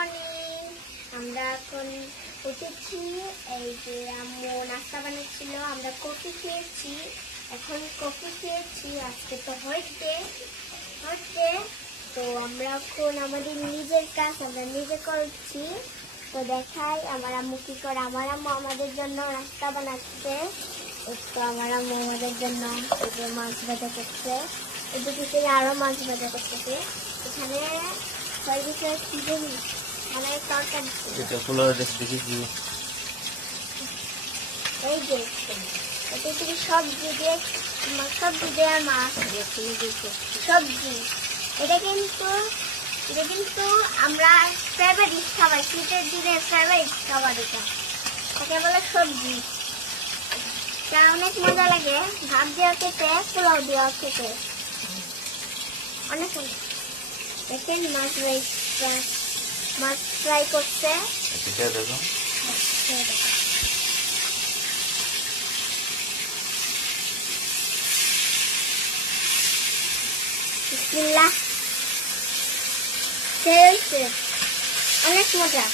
Morning. আমরা এখন উঠেছি, এই যে আম্মু নাস্তা বানাচ্ছিল, আমরা কফি খেয়েছি। আজকে তো হচ্ছে তো আমরা এখন আমাদের নিজের কাজ আমরা নিজে করছি। তো দেখাই আমার আম্মু কি করে। আমার আম্মু আমাদের জন্য নাস্তা বানাচ্ছে। তো আমার আম্মু আমাদের জন্য মাছ ভাজা করছে, এদিকে থেকে আরো মাছ ভাজা করতেছে। এখানে মানে তরকারি এই যে এটা থেকে সবজি দিয়ে আর মাছ সবজি। এটা কিন্তু আমরা ফেভারিট খাবার, শীতের দিনে ফেভারিট খাবার। এটাকে বলে সবজি। এটা অনেক মজা লাগে ভাত দেওয়া খেতে, পোলাও দেওয়া খেতে অনেক। দেখেন মাছ ফ্রাই করছে। বিসমিল্লাহ, অনেক মজা।